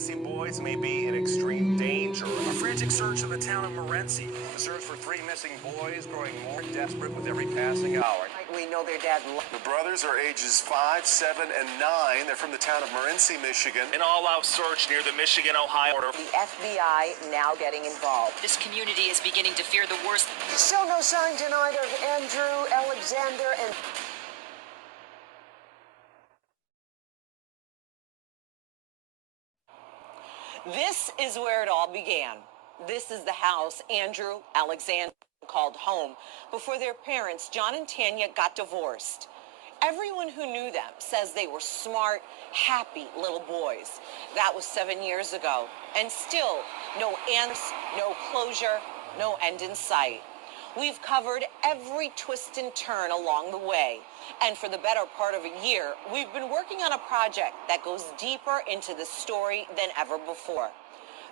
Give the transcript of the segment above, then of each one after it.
missing boys may be in extreme danger. A frantic search in the town of Morenci. The search for 3 missing boys growing more desperate with every passing hour. We know their dad. The brothers are ages 5, 7, and 9. They're from the town of Morenci, Michigan. An all-out search near the Michigan-Ohio border. The FBI now getting involved. This community is beginning to fear the worst. Still no sign tonight of Andrew, Alexander, and... This is where it all began. This is the house Andrew Alexander called home before their parents, John and Tanya, got divorced. Everyone who knew them says they were smart, happy little boys. That was 7 years ago. And still, no answer, no closure, no end in sight. We've covered every twist and turn along the way. And for the better part of a year, we've been working on a project that goes deeper into the story than ever before.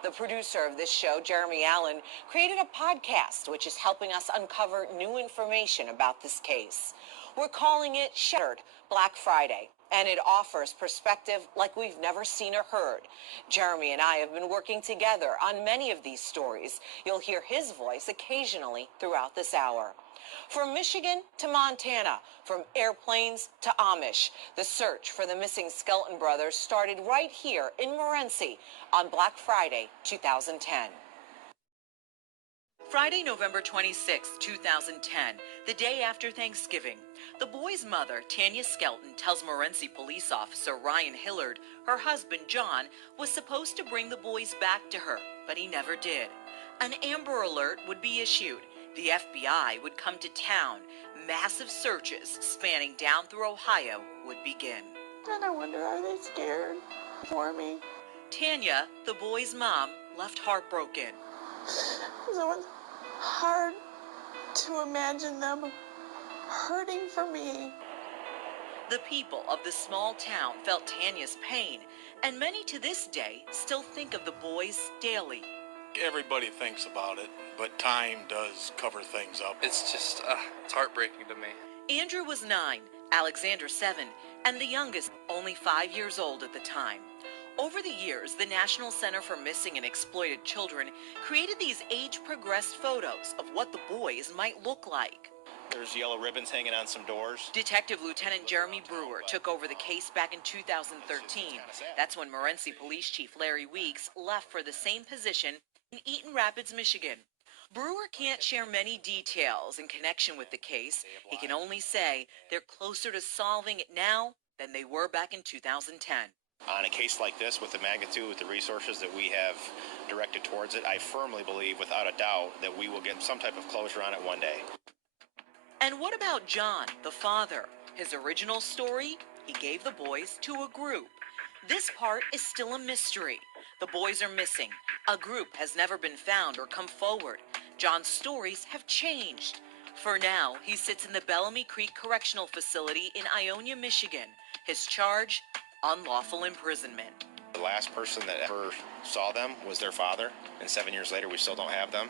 The producer of this show, Jeremy Allen, created a podcast which is helping us uncover new information about this case. We're calling it Shattered Black Friday, and it offers perspective like we've never seen or heard. Jeremy and I have been working together on many of these stories. You'll hear his voice occasionally throughout this hour. From Michigan to Montana, from airplanes to Amish, the search for the missing Skelton brothers started right here in Morenci on Black Friday 2010. Friday, November 26, 2010, the day after Thanksgiving, the boy's mother, Tanya Skelton, tells Morenci police officer Ryan Hillard her husband, John, was supposed to bring the boys back to her, but he never did. An Amber Alert would be issued. The FBI would come to town. Massive searches spanning down through Ohio would begin. And I wonder, are they scared for me? Tanya, the boy's mom, left heartbroken. It was hard to imagine them hurting for me. The people of the small town felt Tanya's pain, and many to this day still think of the boys daily. Everybody thinks about it, but time does cover things up. It's just, it's heartbreaking to me. Andrew was 9, Alexander 7, and the youngest only 5 years old at the time. Over the years, the National Center for Missing and Exploited Children created these age-progressed photos of what the boys might look like. There's yellow ribbons hanging on some doors. Detective Lieutenant Jeremy Brewer took over the case back in 2013. That's when Morenci Police Chief Larry Weeks left for the same position in Eaton Rapids, Michigan. Brewer can't share many details in connection with the case. He can only say they're closer to solving it now than they were back in 2010. On a case like this, with the magnitude, with the resources that we have directed towards it, I firmly believe, without a doubt, that we will get some type of closure on it one day. And what about John, the father? His original story? He gave the boys to a group. This part is still a mystery. The boys are missing. A group has never been found or come forward. John's stories have changed. For now, he sits in the Bellamy Creek Correctional Facility in Ionia, Michigan. His charge? Unlawful imprisonment. The last person that ever saw them was their father, and 7 years later we still don't have them.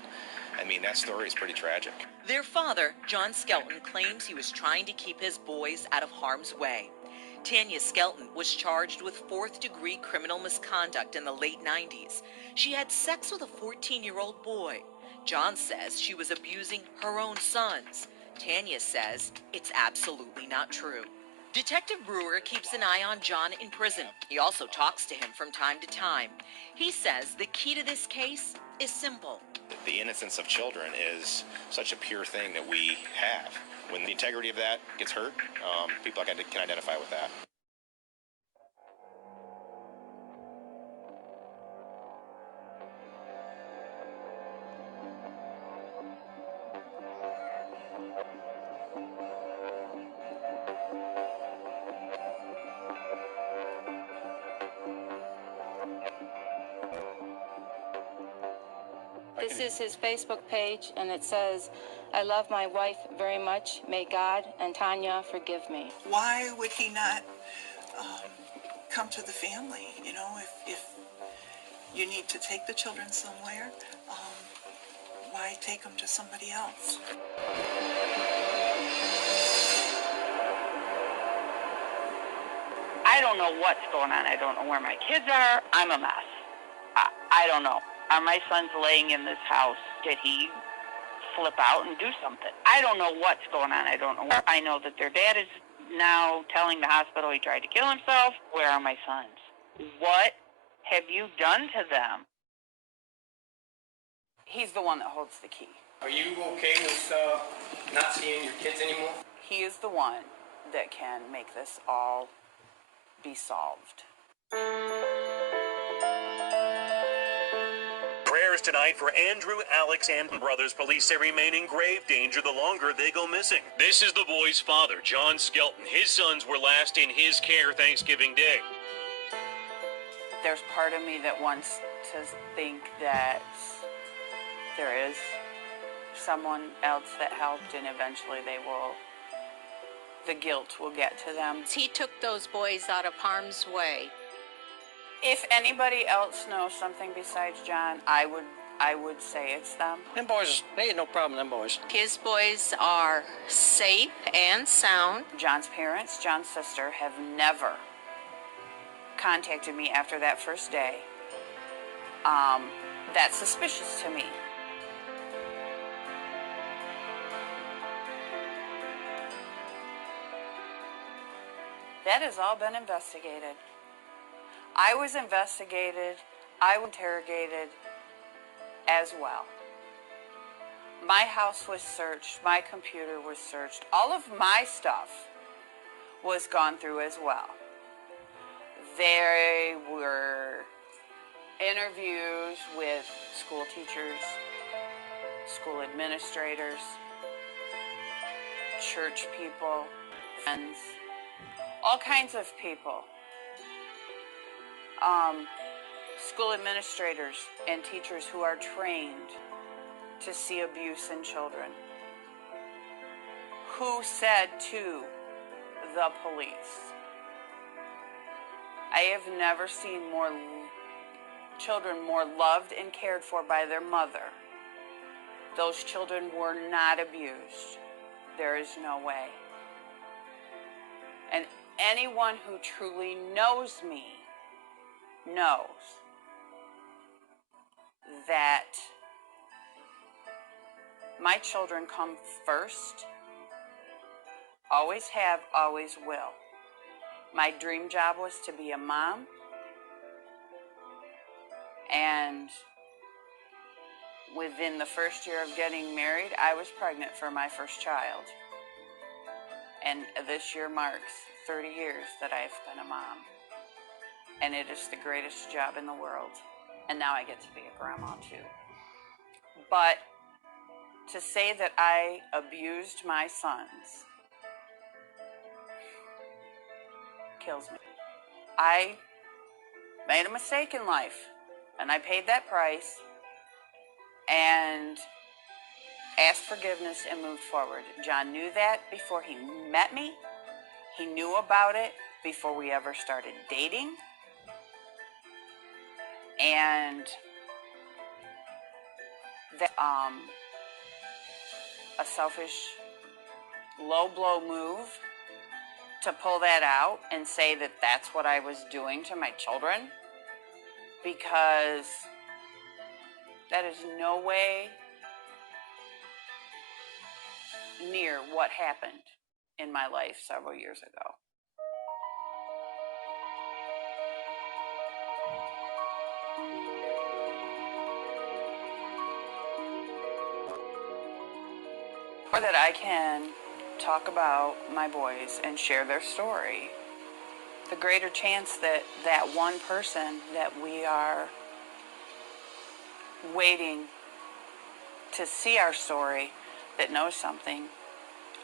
I mean, that story is pretty tragic. Their father, John Skelton, claims he was trying to keep his boys out of harm's way. Tanya Skelton was charged with 4th-degree criminal misconduct in the late 90s. She had sex with a 14-year-old boy. John says she was abusing her own sons. Tanya says it's absolutely not true. Detective Brewer keeps an eye on John in prison. He also talks to him from time to time. He says the key to this case is simple. The innocence of children is such a pure thing that we have. When the integrity of that gets hurt, people can identify with that. This is his Facebook page, and it says, "I love my wife very much. May God and Tanya forgive me." Why would he not come to the family? You know, if you need to take the children somewhere, why take them to somebody else? I don't know what's going on. I don't know where my kids are. I'm a mess. I don't know. Are my sons laying in this house? Did he flip out and do something? I don't know what's going on. I don't know. I know that their dad is now telling the hospital he tried to kill himself. Where are my sons? What have you done to them? He's the one that holds the key. Are you okay with not seeing your kids anymore? He is the one that can make this all be solved. Prayers tonight for Andrew, Alex, and brothers. Police say remain in grave danger the longer they go missing. This is the boy's father, John Skelton. His sons were last in his care Thanksgiving Day. There's part of me that wants to think that there is someone else that helped, and eventually the guilt will get to them. He took those boys out of harm's way. If anybody else knows something besides John, I would say it's them. Them boys, they ain't no problem, them boys. His boys are safe and sound. John's parents, John's sister, have never contacted me after that first day. That's suspicious to me. That has all been investigated. I was investigated, I was interrogated as well. My house was searched, my computer was searched, all of my stuff was gone through as well. There were interviews with school teachers, school administrators, church people, friends, all kinds of people. School administrators and teachers who are trained to see abuse in children, who said to the police, I have never seen children more loved and cared for by their mother. Those children were not abused. There is no way. And anyone who truly knows me knows that my children come first, always have, always will. My dream job was to be a mom, and within the first year of getting married, I was pregnant for my first child. And this year marks 30 years that I've been a mom. And it is the greatest job in the world. And now I get to be a grandma too. But to say that I abused my sons kills me. I made a mistake in life, and I paid that price and asked forgiveness and moved forward. John knew that before he met me. He knew about it before we ever started dating. And that, a selfish, low blow move to pull that out and say that that's what I was doing to my children, because that is no way near what happened in my life several years ago. Or that I can talk about my boys and share their story, the greater chance that that one person that we are waiting to see our story, that knows something,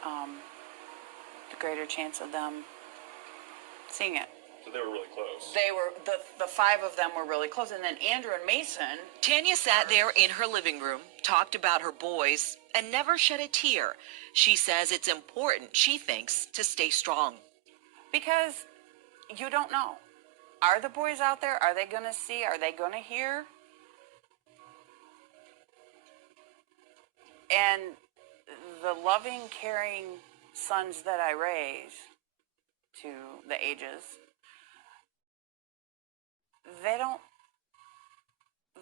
the greater chance of them seeing it. So they were really close. They were, the five of them were really close. And then Andrew and Mason. Tanya sat there in her living room, talked about her boys, and never shed a tear. She says it's important, she thinks, to stay strong. Because you don't know. Are the boys out there? Are they going to see? Are they going to hear? And the loving, caring sons that I raise to the ages,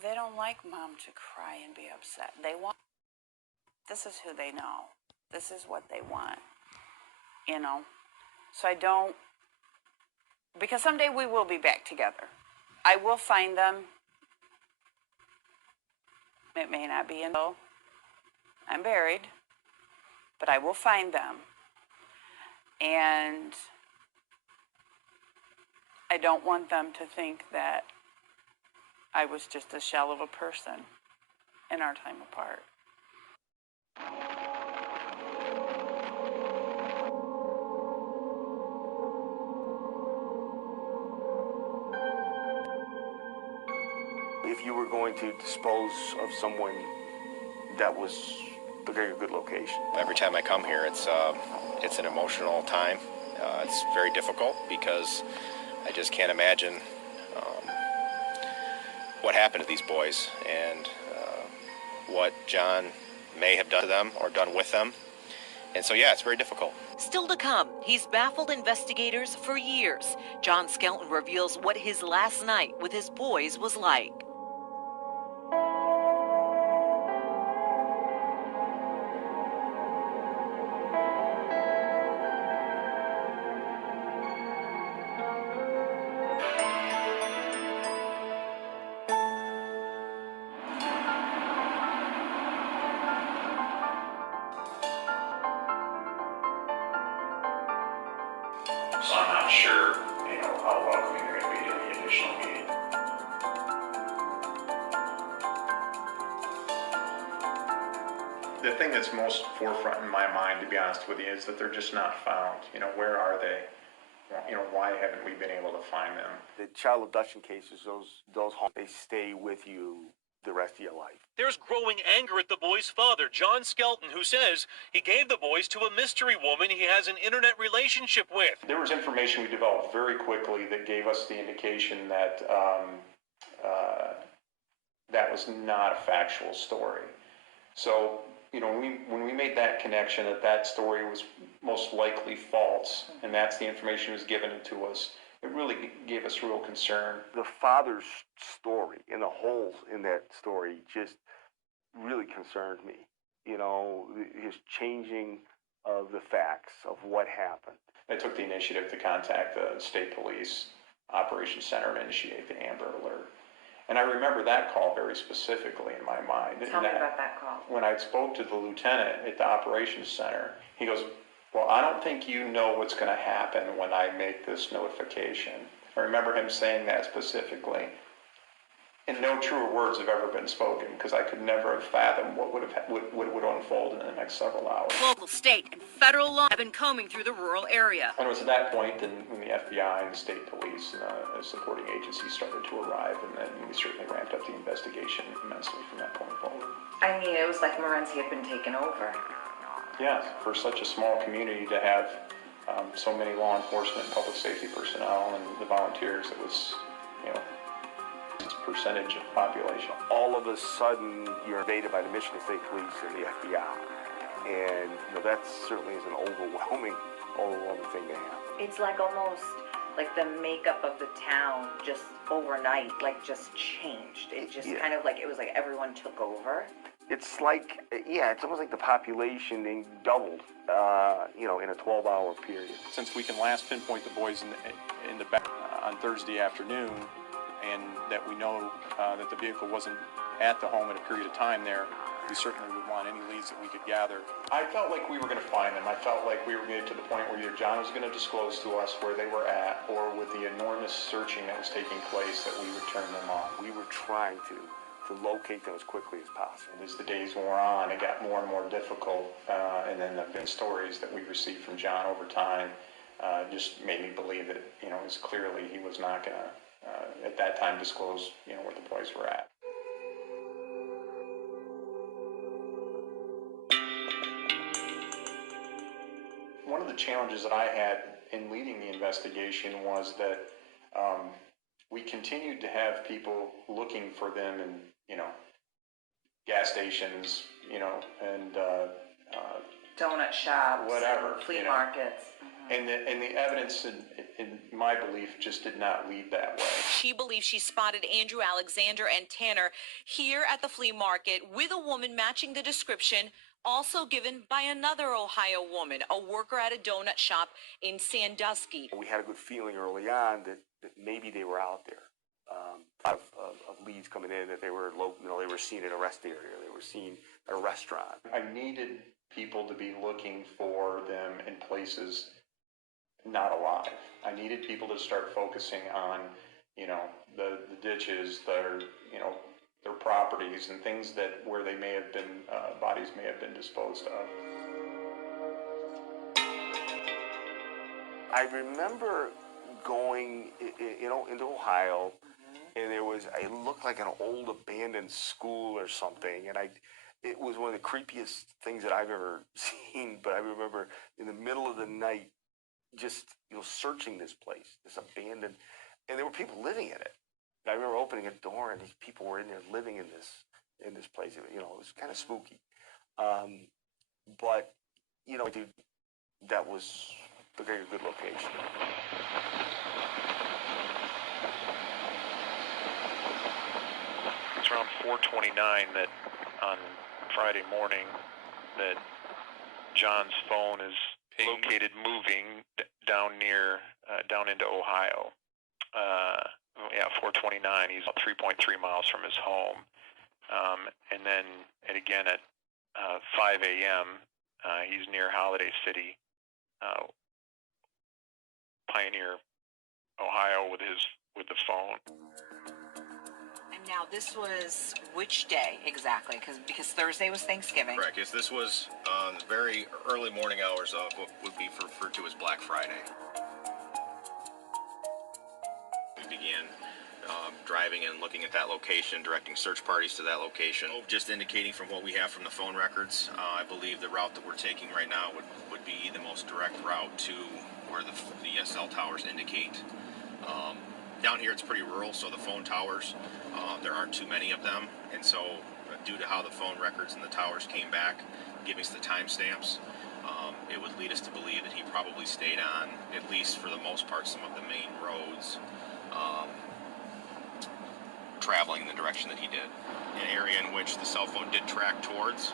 they don't like mom to cry and be upset. They want, this is who they know. This is what they want, you know. So I don't, because someday we will be back together. I will find them. It may not be until I'm buried, but I will find them. And I don't want them to think that I was just a shell of a person in our time apart. If you were going to dispose of someone, that was a very good location. Every time I come here, it's an emotional time. It's very difficult because I just can't imagine what happened to these boys and what John may have done to them or done with them. And so, yeah, it's very difficult. Still to come, he's baffled investigators for years. John Skelton reveals what his last night with his boys was like. So I'm not sure, how welcoming they're going to be to the initial meeting. The thing that's most forefront in my mind, to be honest with you, is that they're just not found. Where are they? Why haven't we been able to find them? The child abduction cases, those homes, they stay with you the rest of your life. There's growing anger at the boy's father, John Skelton, who says he gave the boys to a mystery woman he has an internet relationship with. There was information we developed very quickly that gave us the indication that that was not a factual story. So, when we made that connection that story was most likely false, and that's the information that was given to us, it really gave us real concern. The father's story and the holes in that story just really concerned me. His changing of the facts of what happened. I took the initiative to contact the state police operations center and initiate the Amber Alert. And I remember that call very specifically in my mind. Tell me about that call. When I spoke to the lieutenant at the operations center, he goes, "Well, I don't think you know what's going to happen when I make this notification." I remember him saying that specifically. And no truer words have ever been spoken, because I could never have fathomed what would unfold in the next several hours. Local, state, and federal law have been combing through the rural area. And it was at that point when the FBI and the state police and the supporting agencies started to arrive, and then we certainly ramped up the investigation immensely from that point forward. I mean, it was like Morenci had been taken over. Yes, for such a small community to have so many law enforcement and public safety personnel and the volunteers, it was, percentage of population. All of a sudden, you're invaded by the Michigan State Police and the FBI. And that certainly is an overwhelming thing to have. It's like almost like the makeup of the town just overnight, just changed. It just kind of it was like everyone took over. It's like, it's almost like the population doubled, in a 12-hour period. Since we can last pinpoint the boys in the back on Thursday afternoon, and that we know that the vehicle wasn't at the home at a period of time there, we certainly would want any leads that we could gather. I felt like we were going to find them. I felt like we were getting to the point where either John was going to disclose to us where they were at, or with the enormous searching that was taking place, that we would turn them on. We were trying to locate them as quickly as possible. As the days wore on, it got more and more difficult, and then the stories that we received from John over time just made me believe that, it was clearly he was not going to, at that time, disclose, where the boys were at. One of the challenges that I had in leading the investigation was that we continued to have people looking for them in, gas stations, and donut shops, whatever, flea markets. And the evidence in my belief, just did not lead that way. She believes she spotted Andrew Alexander and Tanner here at the flea market with a woman matching the description also given by another Ohio woman, a worker at a donut shop in Sandusky. We had a good feeling early on that maybe they were out there. Of leads coming in that they were they were seen in a rest area, they were seen at a restaurant. I needed people to be looking for them in places not alive. I needed people to start focusing on, the ditches, their properties and things that where they may have been, bodies may have been disposed of. I remember going, into Ohio, and it looked like an old abandoned school or something, and it was one of the creepiest things that I've ever seen. But I remember in the middle of the night, just searching this place, this abandoned, and there were people living in it. And I remember opening a door, and these people were in there living in this place. It was kind of spooky, but dude, that was a very good location. It's around 4:29 that on Friday morning that John's phone is located moving down into Ohio. 4:29. He's about 3.3 miles from his home, and again at 5 a.m. He's near Holiday City, Pioneer, Ohio, with the phone. And now this was which day exactly? Because Thursday was Thanksgiving. Correct. Yes, this was very early morning hours of what would be referred to as Black Friday. We began driving and looking at that location, directing search parties to that location. Just indicating from what we have from the phone records, I believe the route that we're taking right now would be the most direct route to where the cell towers indicate. Down here it's pretty rural, so the phone towers, there aren't too many of them, and so due to how the phone records and the towers came back, giving us the timestamps, it would lead us to believe that he probably stayed on, at least for the most part, some of the main roads, traveling in the direction that he did. An area in which the cell phone did track towards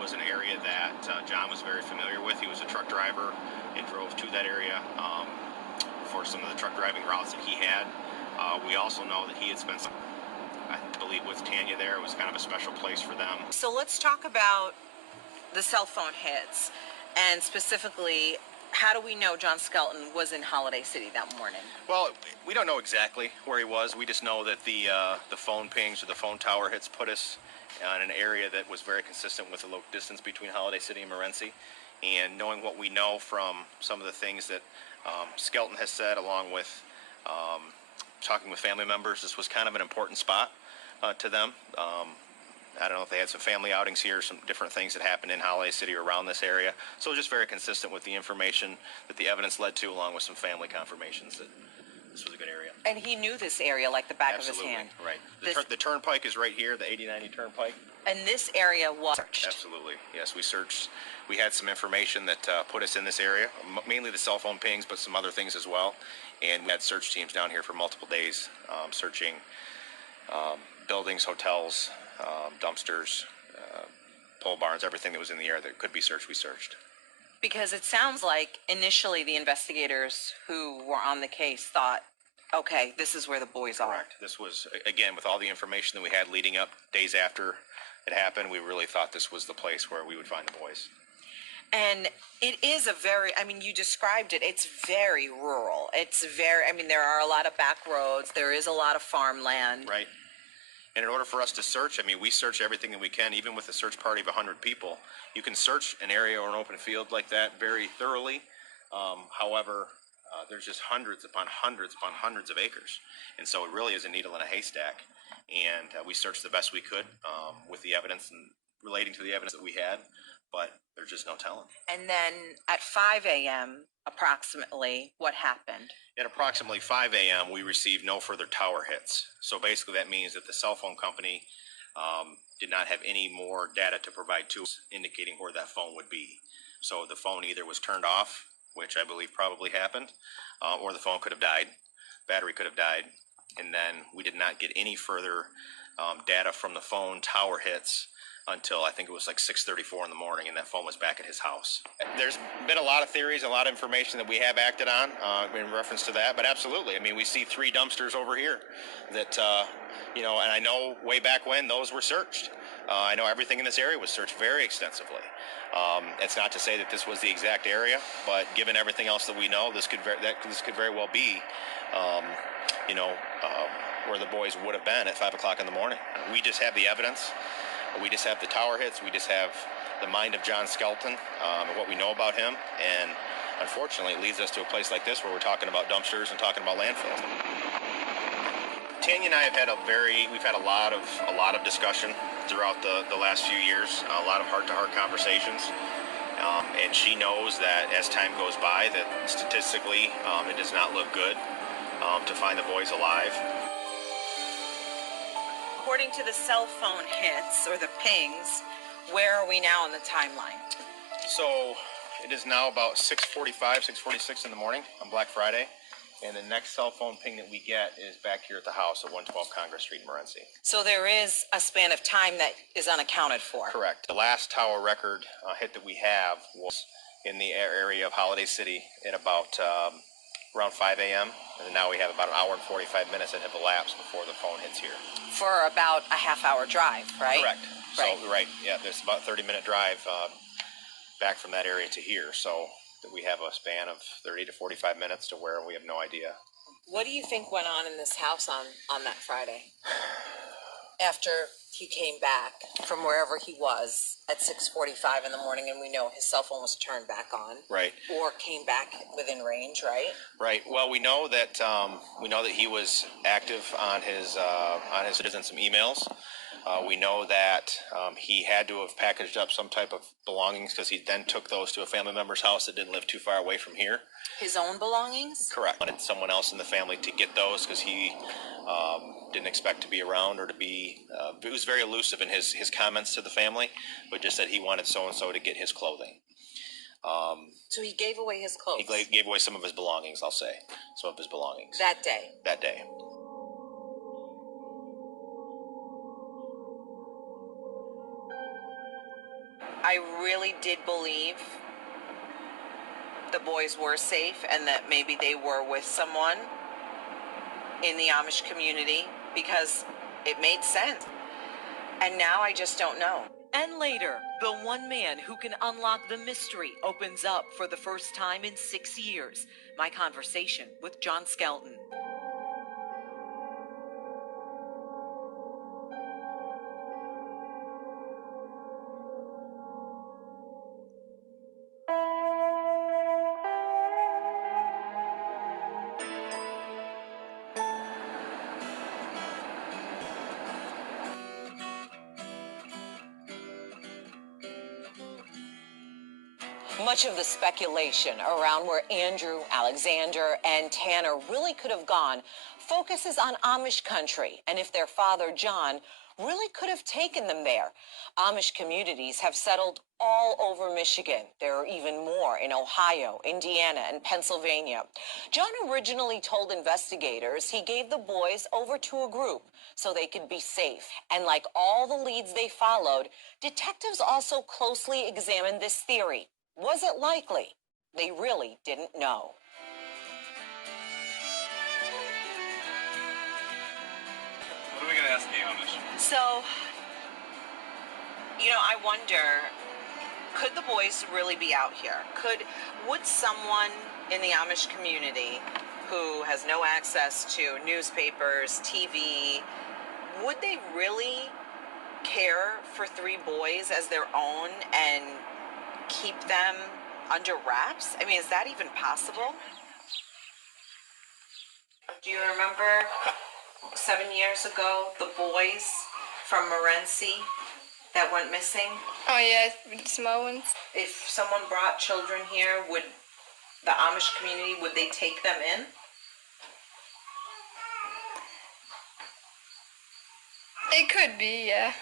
was an area that John was very familiar with. He was a truck driver and drove to that area for some of the truck driving routes that he had. We also know that he had spent some, I believe, with Tanya there. It was kind of a special place for them. So let's talk about the cell phone hits, and specifically, how do we know John Skelton was in Holiday City that morning? Well, we don't know exactly where he was. We just know that the phone pings or the phone tower hits put us in an area that was very consistent with the low distance between Holiday City and Morenci. And knowing what we know from some of the things that Skelton has said, along with talking with family members, this was kind of an important spot to them. I don't know if they had some family outings here, some different things that happened in Holiday City or around this area. So just very consistent with the information that the evidence led to, along with some family confirmations that this was a good area. And he knew this area like the back Absolutely, of his hand. right. The turnpike is right here, the 8090 turnpike. And this area was searched. Absolutely, yes. We searched. We had some information that put us in this area, mainly the cell phone pings, but some other things as well. And we had search teams down here for multiple days, searching buildings, hotels, dumpsters, pole barns, everything that was in the area that could be searched, we searched. Because it sounds like initially the investigators who were on the case thought, okay, this is where the boys are. Correct. This was, again, with all the information that we had leading up days after it happened, we really thought this was the place where we would find the boys. And it is you described it, it's very rural. There are a lot of back roads, there is a lot of farmland. Right. And in order for us to search, we search everything that we can, even with a search party of 100 people. You can search an area or an open field like that very thoroughly. However, there's just hundreds upon hundreds upon hundreds of acres. And so it really is a needle in a haystack. And we searched the best we could with the evidence and relating to the evidence that we had, but there's just no telling. And then at 5 a.m., approximately, what happened? At approximately 5 a.m., we received no further tower hits. So basically that means that the cell phone company did not have any more data to provide to us indicating where that phone would be. So the phone either was turned off which I believe probably happened, or the phone could have died, battery could have died, and then we did not get any further data from the phone tower hits until I think it was like 6:34 in the morning, and that phone was back at his house. There's been a lot of theories, a lot of information that we have acted on in reference to that, but absolutely. I mean, we see 3 dumpsters over here that, and I know way back when those were searched. I know everything in this area was searched very extensively. It's not to say that this was the exact area, but given everything else that we know, this could very well be, where the boys would have been at 5 o'clock in the morning. We just have the evidence. We just have the tower hits. We just have the mind of John Skelton and what we know about him. And unfortunately, it leads us to a place like this where we're talking about dumpsters and talking about landfills. Tanya and I have had we've had a lot of discussion throughout the last few years, a lot of heart-to-heart conversations. And she knows that as time goes by, that statistically, it does not look good to find the boys alive. According to the cell phone hits or the pings, where are we now on the timeline? So it is now about 6:45, 6:46 in the morning on Black Friday. And the next cell phone ping that we get is back here at the house at 112 Congress Street in Morenci. So there is a span of time that is unaccounted for. Correct. The last tower record hit that we have was in the area of Holiday City at about around 5 a.m. And now we have about an hour and 45 minutes that have elapsed before the phone hits here. For about a half-hour drive, right? Correct. Right. So, right, yeah, there's about a 30-minute drive back from that area to here. So we have a span of 30 to 45 minutes to where we have no idea. What do you think went on in this house on that Friday? After he came back from wherever he was at 6:45 in the morning, and we know his cell phone was turned back on. Right. Or came back within range, right? Right. Well, we know that he was active on his and some emails. We know that he had to have packaged up some type of belongings because he then took those to a family member's house that didn't live too far away from here. His own belongings? Correct. Wanted someone else in the family to get those because he didn't expect to be around or to be. He was very elusive in his comments to the family, but just said he wanted so-and-so to get his clothing. So he gave away his clothes? He gave away some of his belongings, I'll say. Some of his belongings. That day? That day. I really did believe the boys were safe and that maybe they were with someone in the Amish community because it made sense. And now I just don't know. And later, the one man who can unlock the mystery opens up for the first time in 6 years. My conversation with John Skelton. Much of the speculation around where Andrew, Alexander, and Tanner really could have gone focuses on Amish country and if their father, John, really could have taken them there. Amish communities have settled all over Michigan. There are even more in Ohio, Indiana, and Pennsylvania. John originally told investigators he gave the boys over to a group so they could be safe. And like all the leads they followed, detectives also closely examined this theory. Was it likely? They really didn't know. What are we going to ask the Amish? So, I wonder, could the boys really be out here? Would someone in the Amish community who has no access to newspapers, TV, would they really care for 3 boys as their own and keep them under wraps? I mean, is that even possible? Do you remember 7 years ago, the boys from Morenci that went missing? Oh, yeah, the small ones. If someone brought children here, would the Amish community, would they take them in? It could be, yeah.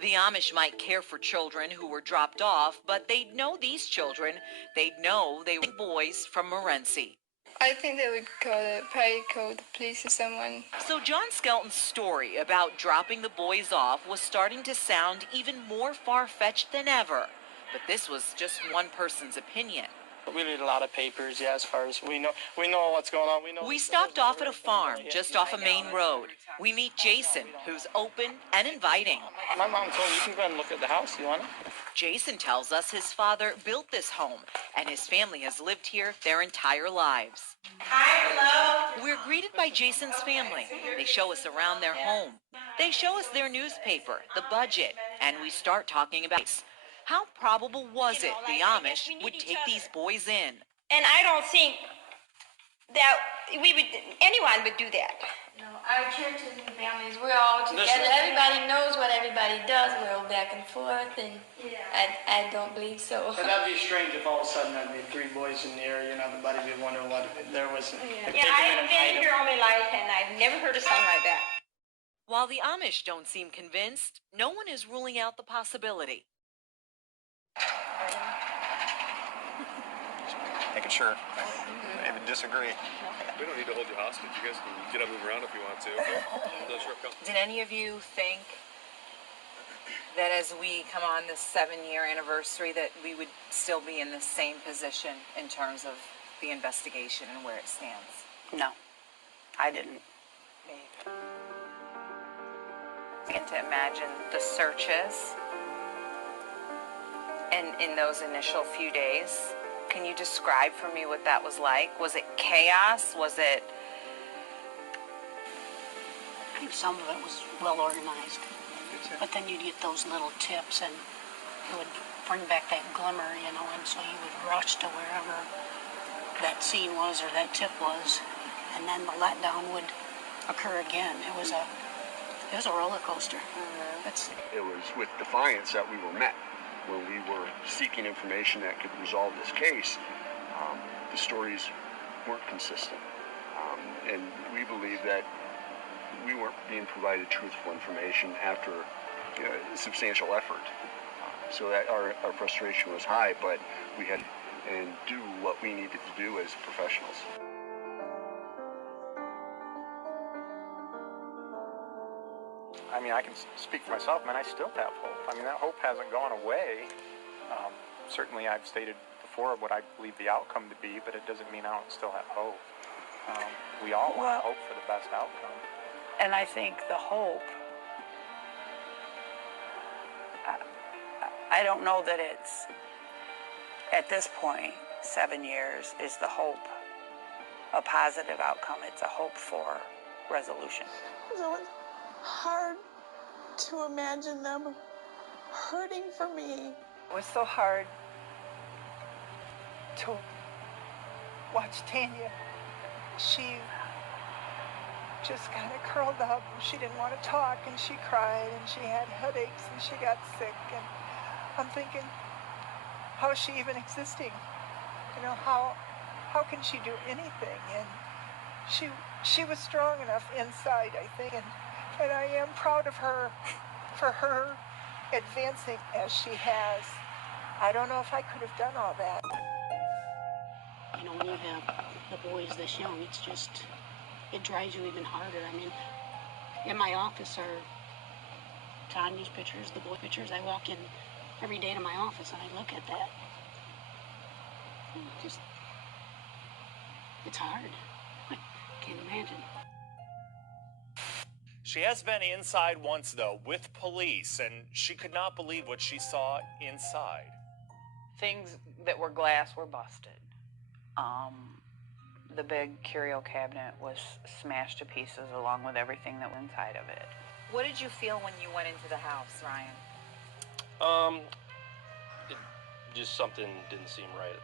The Amish might care for children who were dropped off, but they'd know these children. They'd know they were boys from Morenci. I think they would probably call the police or someone. So John Skelton's story about dropping the boys off was starting to sound even more far-fetched than ever. But this was just one person's opinion. We read a lot of papers, yeah, as far as we know what's going on. We stopped off at a farm just off a main road. We meet Jason, who's open and inviting. My mom told me you can go ahead and look at the house. You want it? Jason tells us his father built this home, and his family has lived here their entire lives. Hi, hello. We're greeted by Jason's family. They show us around their home. They show us their newspaper, the budget, and we start talking about how probable was it the Amish would take these boys in. And I don't think that anyone would do that. No, our churches and families, we're all together. Everybody knows what everybody does. We're all back and forth, and I don't believe so. But that'd be strange if all of a sudden there'd be 3 boys in the area and everybody would wonder what there was. Yeah, I've been here all my life, and I've never heard of something like that. While the Amish don't seem convinced, no one is ruling out the possibility. Making sure. I would disagree. We don't need to hold you hostage. You guys can get up and move around if you want to. Did any of you think that as we come on this 7-year anniversary that we would still be in the same position in terms of the investigation and where it stands? No, I didn't. Begin to imagine the searches and in those initial few days. Can you describe for me what that was like? Was it chaos? Was it... I think some of it was well organized, but then you'd get those little tips and it would bring back that glimmer, you know, and so you would rush to wherever that scene was or that tip was, and then the letdown would occur again. It was a roller coaster. It was with defiance that we were met. When we were seeking information that could resolve this case, the stories weren't consistent. And we believe that we weren't being provided truthful information after substantial effort. So that our frustration was high, but we had to do what we needed to do as professionals. I mean, I can speak for myself, man. I still have hope. I mean, that hope hasn't gone away. Certainly, I've stated before what I believe the outcome to be, but it doesn't mean I don't still have hope. We all want hope for the best outcome. And I think the hope, I don't know that it's, at this point, 7 years, is the hope a positive outcome. It's a hope for resolution. It was hard to imagine them hurting for me. It was so hard to watch Tanya. She just kind of curled up and she didn't want to talk and she cried and she had headaches and she got sick, and I'm thinking, how is she even existing? You know, how can she do anything? And she was strong enough inside, I think, and I am proud of her for her advancing as she has. I don't know if I could have done all that. You know, when you have the boys this young, it's just, it drives you even harder. I mean, in my office are Tanya's pictures, the boy pictures. I walk in every day to my office and I look at that. It's hard. I can't imagine. She has been inside once, though, with police, and she could not believe what she saw inside. Things that were glass were busted. The big curio cabinet was smashed to pieces along with everything that was inside of it. What did you feel when you went into the house, Ryan? Just something didn't seem right.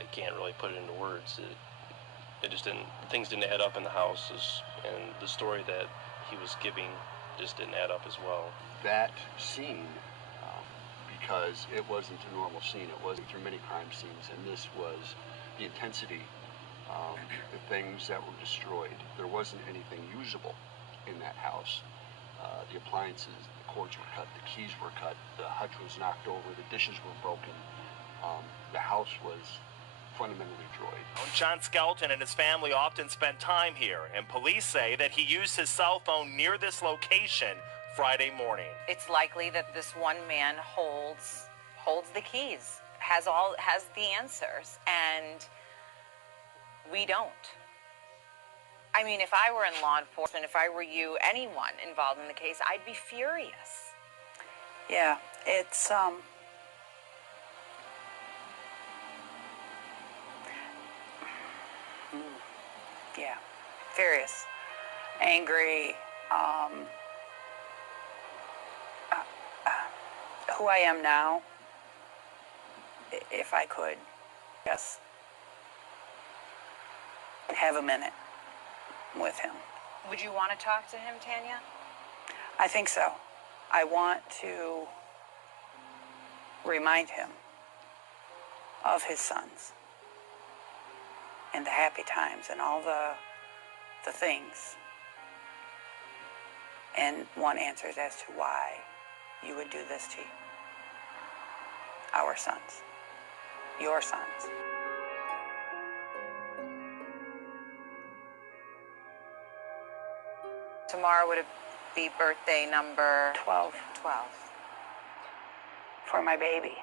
I can't really put it into words. It just didn't. Things didn't add up in the house, and the story that he was giving just didn't add up as well. That scene, because it wasn't a normal scene, it wasn't through many crime scenes, and this was the intensity, the things that were destroyed. There wasn't anything usable. in that house. The appliances, the cords were cut, the keys were cut, the hutch was knocked over, the dishes were broken. The house was fundamentally destroyed. John Skelton and his family often spend time here, and police say that he used his cell phone near this location Friday morning. It's likely that this one man holds the keys, has the answers, and we don't. I mean, if I were in law enforcement, if I were you, anyone involved in the case, I'd be furious. Yeah, it's yeah, furious, angry. Who I am now, if I could, yes, have a minute with him. Would you want to talk to him, Tanya? I think so. I want to remind him of his sons and the happy times and all the things, and want answers as to why you would do this to our sons, your sons. Tomorrow would be birthday number 12. 12. For my baby.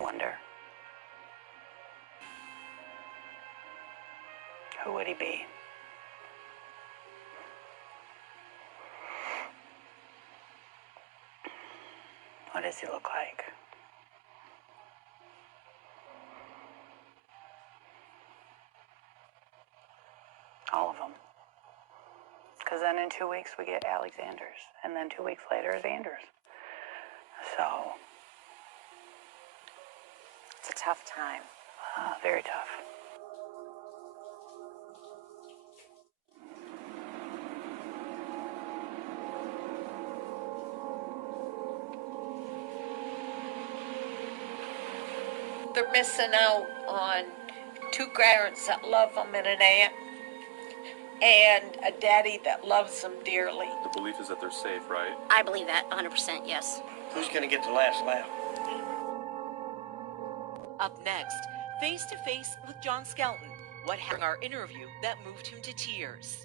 Wonder, who would he be? What does he look like? All of them. Because then in 2 weeks we get Alexander's, and then 2 weeks later is Anders. So it's a tough time. Very tough. They're missing out on two grandparents that love them and an aunt and a daddy that loves them dearly. The belief is that they're safe, right? I believe that 100%, yes. Who's going to get the last laugh? Up next, face to face with John Skelton. What happened in our interview that moved him to tears?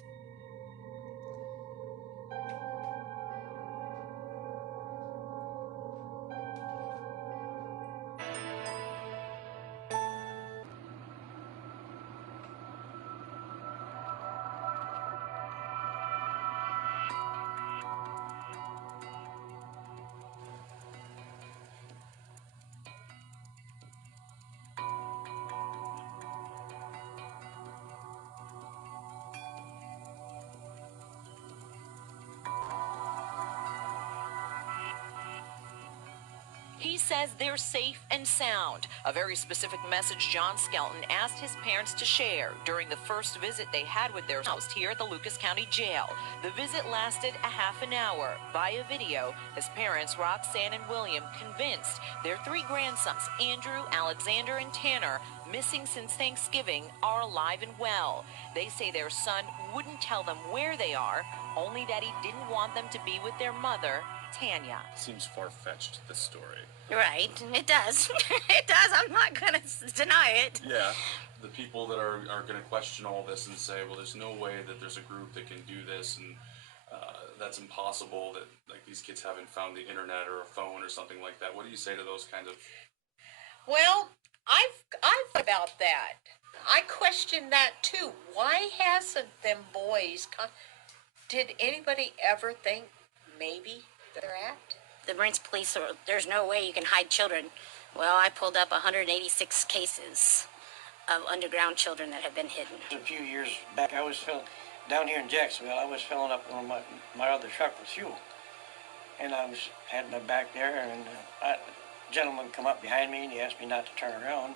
He says they're safe and sound, a very specific message John Skelton asked his parents to share during the first visit they had with their house here at the Lucas County Jail. The visit lasted a half an hour. Via video, his parents, Roxanne and William, convinced their three grandsons, Andrew, Alexander, and Tanner, missing since Thanksgiving, are alive and well. They say their son wouldn't tell them where they are, only that he didn't want them to be with their mother, Tanya. Seems far-fetched, this story. Right, it does. It does. I'm not going to deny it. Yeah. The people that are going to question all this and say, well, there's no way that there's a group that can do this, and that's impossible, that like these kids haven't found the internet or a phone or something like that. What do you say to those kind of... Well, I've about that. I question that too. Why hasn't them boys did anybody ever think maybe they're at? The Marines police, there's no way you can hide children. Well, I pulled up 186 cases of underground children that have been hidden. A few years back, I was down here in Jacksonville. I was filling up one of my other truck with fuel, and I was had my back there, and a gentleman come up behind me, and he asked me not to turn around,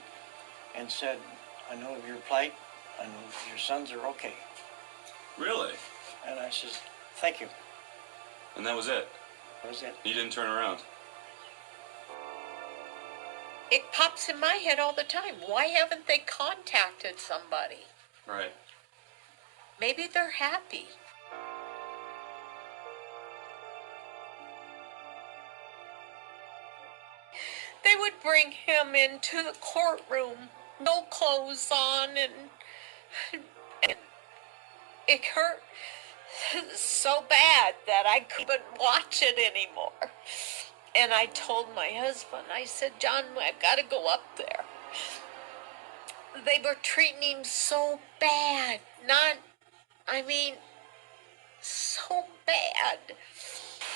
and said, "I know of your plight. I know your sons are okay." Really? And I says, "Thank you." And that was it? That was it. You didn't turn around? It pops in my head all the time. Why haven't they contacted somebody? Right. Maybe they're happy. They would bring him into the courtroom, no clothes on, and it hurt so bad that I couldn't watch it anymore. And I told my husband, I said, John, I've got to go up there. They were treating him so bad. So bad.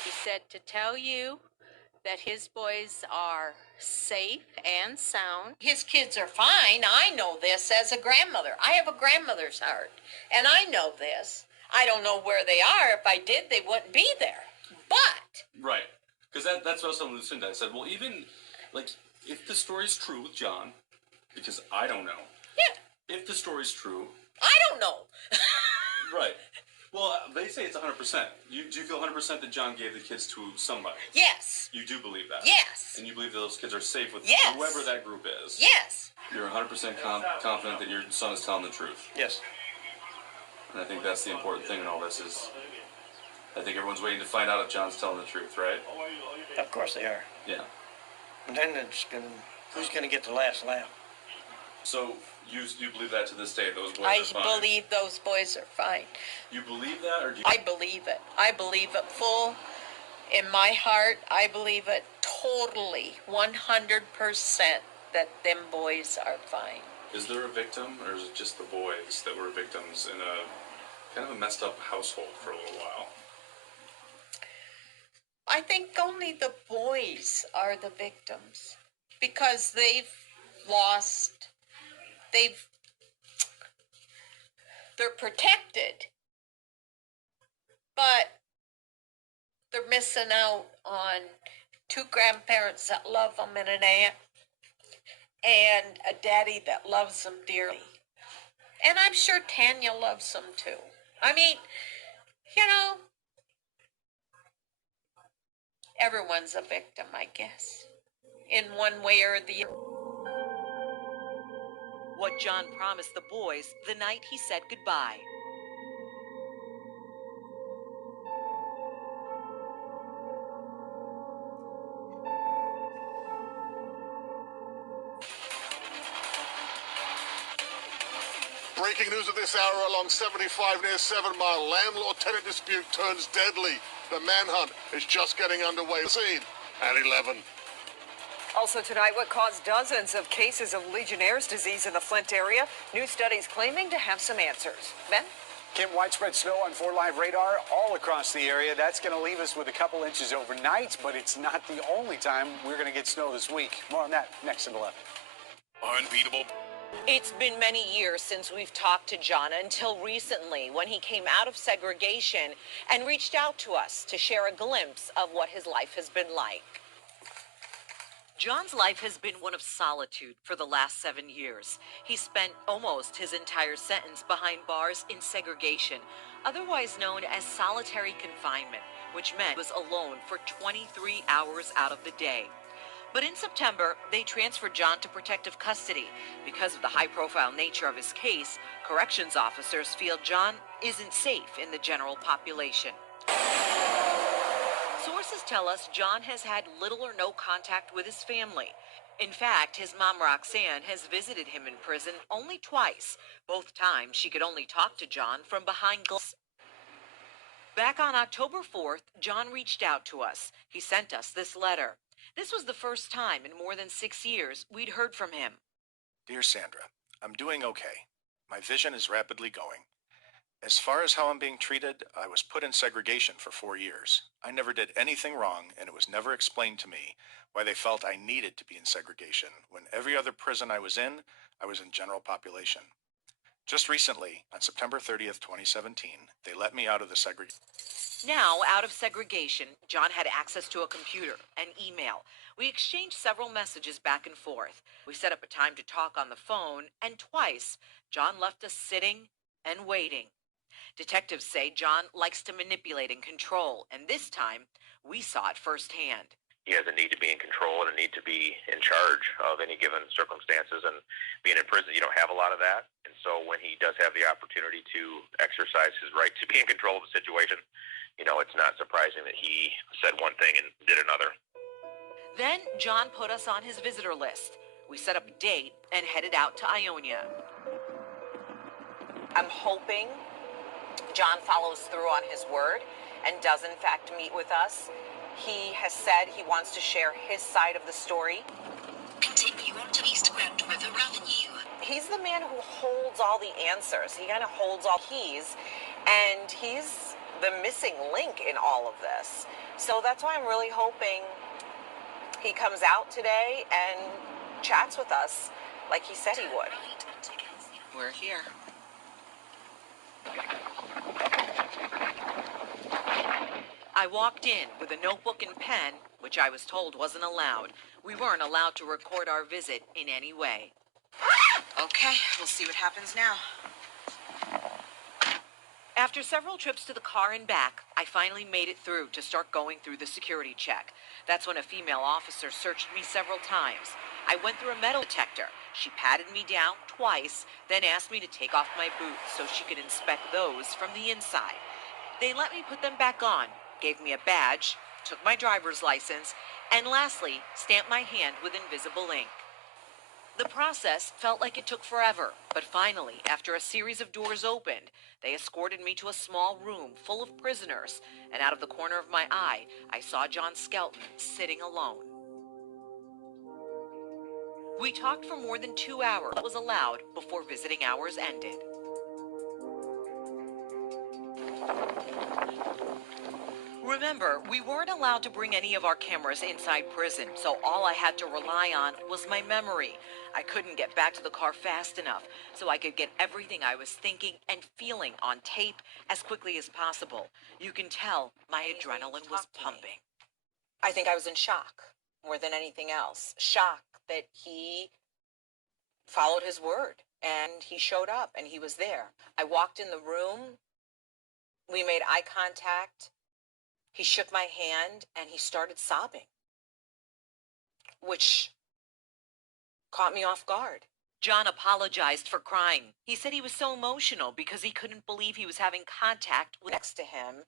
He said to tell you that his boys are safe and sound. His kids are fine. I know this as a grandmother. I have a grandmother's heart, and I know this. I don't know where they are. If I did, they wouldn't be there. But Right. Because that's what I was telling Lucinda. I said, well, even, like, if the story's true with John, because I don't know. Yeah. If the story's true. I don't know. Right. Well, they say it's 100%. Do you feel 100% that John gave the kids to somebody? Yes. You do believe that? Yes. And you believe that those kids are safe with Yes. whoever that group is? Yes. You're 100% confident that your son is telling the truth? Yes. And I think that's the important thing in all this is, I think everyone's waiting to find out if John's telling the truth, right? Of course they are. Yeah. And then who's going to get the last laugh? So you believe that to this day, those boys I are fine? believe those boys are fine. You believe that, or do you? I believe it. I believe it full in my heart. I believe it totally, 100% that them boys are fine. Is there a victim, or is it just the boys that were victims in a kind of a messed up household for a little while? I think only the boys are the victims because they're protected, but they're missing out on two grandparents that love them and an aunt and a daddy that loves them dearly. And I'm sure Tanya loves them too. I mean, everyone's a victim, I guess, in one way or the other. What John promised the boys the night he said goodbye. Breaking news at this hour along 75 near 7 Mile. Landlord-tenant dispute turns deadly. The manhunt is just getting underway. Scene at 11. Also tonight, what caused dozens of cases of Legionnaire's disease in the Flint area? New studies claiming to have some answers. Ben? Kim, widespread snow on 4 Live radar all across the area. That's going to leave us with a couple inches overnight, but it's not the only time we're going to get snow this week. More on that next at 11. Unbeatable. It's been many years since we've talked to John until recently when he came out of segregation and reached out to us to share a glimpse of what his life has been like. John's life has been one of solitude for the last 7 years. He spent almost his entire sentence behind bars in segregation, otherwise known as solitary confinement, which meant he was alone for 23 hours out of the day. But in September, they transferred John to protective custody. Because of the high-profile nature of his case, corrections officers feel John isn't safe in the general population. Sources tell us John has had little or no contact with his family. In fact, his mom, Roxanne, has visited him in prison only twice. Both times, she could only talk to John from behind glass. Back on October 4th, John reached out to us. He sent us this letter. This was the first time in more than 6 years we'd heard from him. Dear Sandra, I'm doing okay. My vision is rapidly going. As far as how I'm being treated, I was put in segregation for 4 years. I never did anything wrong, and it was never explained to me why they felt I needed to be in segregation when every other prison I was in general population. Just recently, on September 30th, 2017, they let me out of the segregation. Now, out of segregation, John had access to a computer and email. We exchanged several messages back and forth. We set up a time to talk on the phone, and twice, John left us sitting and waiting. Detectives say John likes to manipulate and control, and this time, we saw it firsthand. he has a need to be in control and a need to be in charge of any given circumstances. And being in prison, you don't have a lot of that. And so when he does have the opportunity to exercise his right to be in control of the situation, you know, it's not surprising that he said one thing and did another. Then John put us on his visitor list. We set up a date and headed out to Ionia. I'm hoping John follows through on his word and does in fact meet with us. He has said he wants to share his side of the story. Continue on to East Grand River Avenue. He's the man who holds all the answers. He kind of holds all keys, and he's the missing link in all of this. So that's why I'm really hoping he comes out today and chats with us like he said he would. We're here. I walked in with a notebook and pen, which I was told wasn't allowed. We weren't allowed to record our visit in any way. Okay, we'll see what happens now. After several trips to the car and back, I finally made it through to start going through the security check. That's when a female officer searched me several times. I went through a metal detector. She patted me down twice, then asked me to take off my boots so she could inspect those from the inside. They let me put them back on, gave me a badge, took my driver's license, and lastly, stamped my hand with invisible ink. The process felt like it took forever, but finally, after a series of doors opened, they escorted me to a small room full of prisoners, and out of the corner of my eye, I saw John Skelton sitting alone. We talked for more than 2 hours. That was allowed before visiting hours ended. Remember, we weren't allowed to bring any of our cameras inside prison, so all I had to rely on was my memory. I couldn't get back to the car fast enough, so I could get everything I was thinking and feeling on tape as quickly as possible. You can tell my adrenaline was pumping. I think I was in shock more than anything else. Shock that he followed his word and he showed up and he was there. I walked in the room. We made eye contact. He shook my hand and he started sobbing, which caught me off guard. John apologized for crying. He said he was so emotional because he couldn't believe he was having contact with Next to him,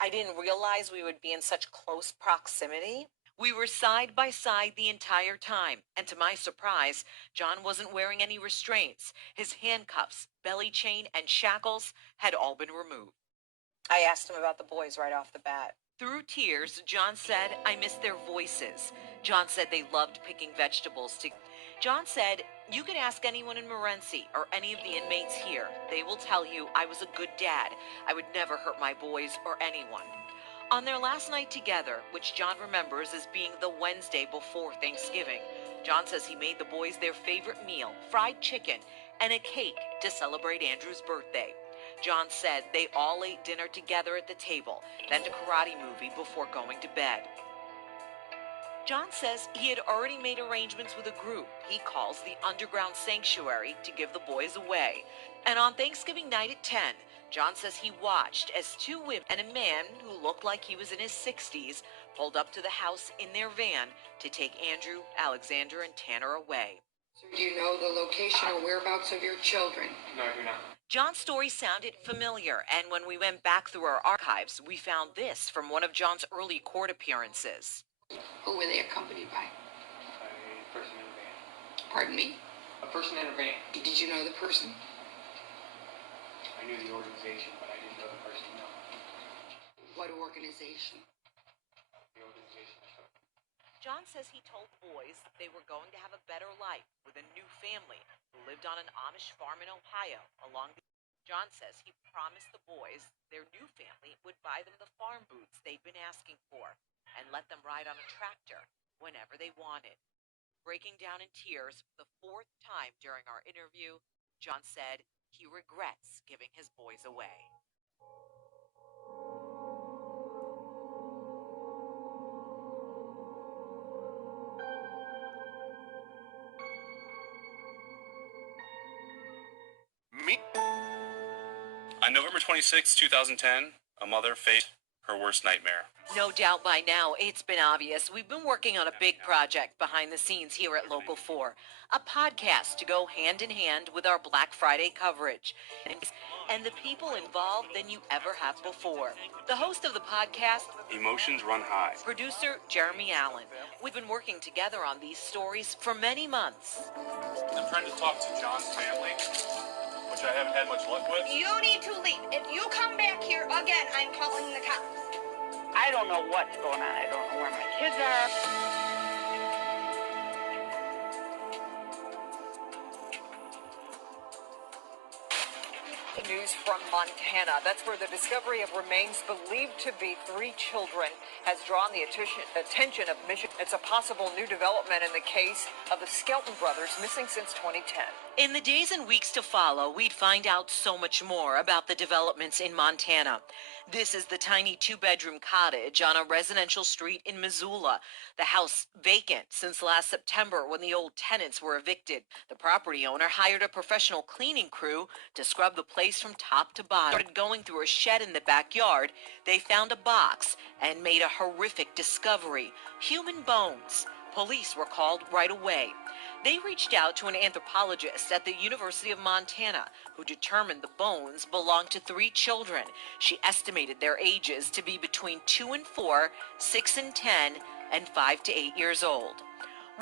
I didn't realize we would be in such close proximity. We were side by side the entire time, and to my surprise, John wasn't wearing any restraints. His handcuffs, belly chain, and shackles had all been removed. I asked him about the boys right off the bat. Through tears, John said, I missed their voices. John said they loved picking vegetables. John said, you could ask anyone in Morenci or any of the inmates here. They will tell you I was a good dad. I would never hurt my boys or anyone. On their last night together, which John remembers as being the Wednesday before Thanksgiving, John says he made the boys their favorite meal, fried chicken, and a cake to celebrate Andrew's birthday. John said they all ate dinner together at the table, then a karate movie before going to bed. John says he had already made arrangements with a group he calls the Underground Sanctuary to give the boys away. And on Thanksgiving night at 10, John says he watched as 2 women and a man who looked like he was in his 60s pulled up to the house in their van to take Andrew, Alexander, and Tanner away. So do you know the location or whereabouts of your children? No, I do not. John's story sounded familiar, and when we went back through our archives, we found this from one of John's early court appearances. Who were they accompanied by? A person in a van. Pardon me? A person in a van. Did you know the person? I knew the organization, but I didn't know the person, no. What organization? The organization. John says he told boys they were going to have a better life with a new family who lived on an Amish farm in Ohio along the... John says he promised the boys their new family would buy them the farm boots they'd been asking for and let them ride on a tractor whenever they wanted. Breaking down in tears for the 4th time during our interview, John said he regrets giving his boys away. On November 26, 2010, a mother faced her worst nightmare. No doubt by now, it's been obvious we've been working on a big project behind the scenes here at Local 4, a podcast to go hand in hand with our Black Friday coverage, and the people involved than you ever have before. The host of the podcast, Emotions run high. producer Jeremy Allen. We've been working together on these stories for many months. I'm trying to talk to John's family, which I haven't had much luck with. You need to leave. If you come back here again, I'm calling the cops. I don't know what's going on. I don't know where my kids are. News from Montana. That's where the discovery of remains believed to be 3 children has drawn the attention of Michigan. It's a possible new development in the case of the Skelton brothers, missing since 2010. In the days and weeks to follow, we'd find out so much more about the developments in Montana. This is the tiny 2-bedroom cottage on a residential street in Missoula. The house vacant since last September when the old tenants were evicted. The property owner hired a professional cleaning crew to scrub the place from top to bottom. Started going through a shed in the backyard. They found a box and made a horrific discovery: human bones. Police were called right away. They reached out to an anthropologist at the University of Montana who determined the bones belonged to 3 children. She estimated their ages to be between 2 and 4, 6 and 10, and 5 to 8 years old.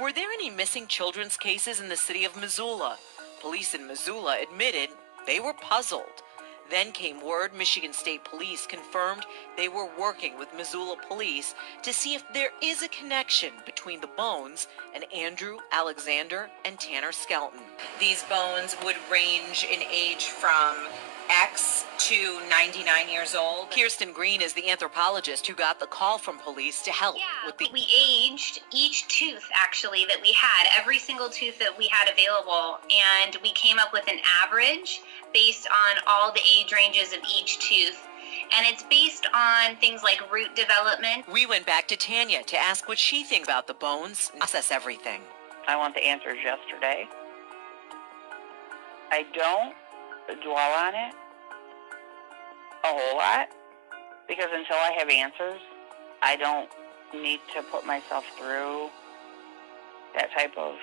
Were there any missing children's cases in the city of Missoula? Police in Missoula admitted they were puzzled. Then came word Michigan State Police confirmed they were working with Missoula Police to see if there is a connection between the bones and Andrew, Alexander, and Tanner Skelton. These bones would range in age from X to 99 years old. Kirsten Green is the anthropologist who got the call from police to help with the... We aged each tooth, actually, that we had, every single tooth that we had available, and we came up with an average based on all the age ranges of each tooth. And it's based on things like root development. We went back to Tanya to ask what she thinks about the bones and process everything. I want the answers yesterday. I don't dwell on it a whole lot, because until I have answers, I don't need to put myself through that type of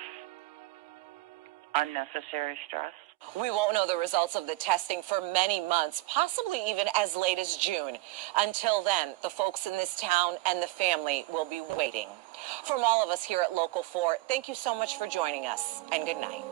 unnecessary stress. We won't know the results of the testing for many months, possibly even as late as June. Until then, the folks in this town and the family will be waiting. From all of us here at Local 4, thank you so much for joining us, and good night.